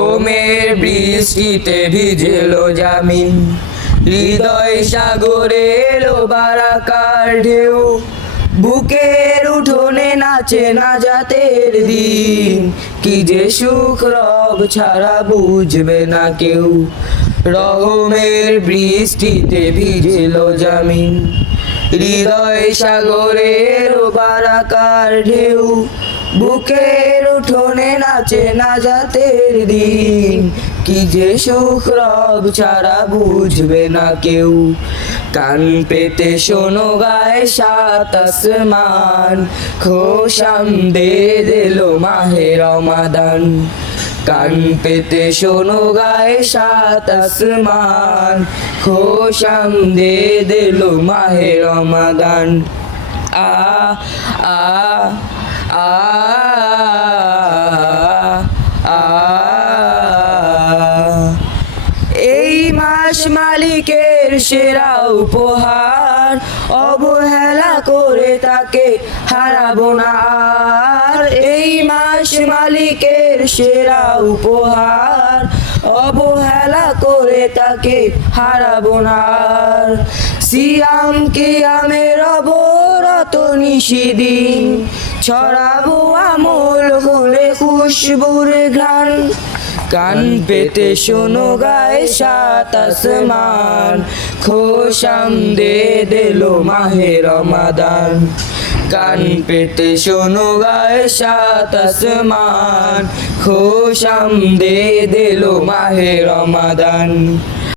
রহমের বৃষ্টিতে ভিজেলো জামিন, হৃদয় সাগরে এলো বারাকার ঢেউ, বুকের উঠোনে নাচে নাজাতের দিন, কি যে সুখ রব ছাড়া বুঝবে না কেউ। রহমের বৃষ্টিতে ভিজেলো জামিন, হৃদয় সাগরে এলো বারাকার ঢেউ, বুকের উঠোনে নাচে নাজাতের দিন, কি যে সুখ রব ছাড়া বুঝবে না কেউ। কান পেতে শোনো গায়ে সাত আসমান, খোশামদেদ এলো মাহে রমাদান। কান পেতে শোনো গায়ে সাত আসমান, খোশামদেদ এলো মাহে রমাদান। আ আ আ আ এই মাস মালিকের সেরা উপহার, অবহেলা করে তাকে হারাবো না আর। এই মাস মালিকের সেরা উপহার, অবহেলা করে তাকে হারাবো না আর। সিয়াম কিয়ামের অবরত নিশিদিন, ছড়াবো আমল হলে খুশবুর ঘ্রাণ। কান পেতে শোনো গায়ে সাত আসমান, খোশামদেদ এলো মাহে রমাদান। কান পেতে শোনো গায়ে সাত আসমান, খোশামদেদ এলো মাহে রমাদান।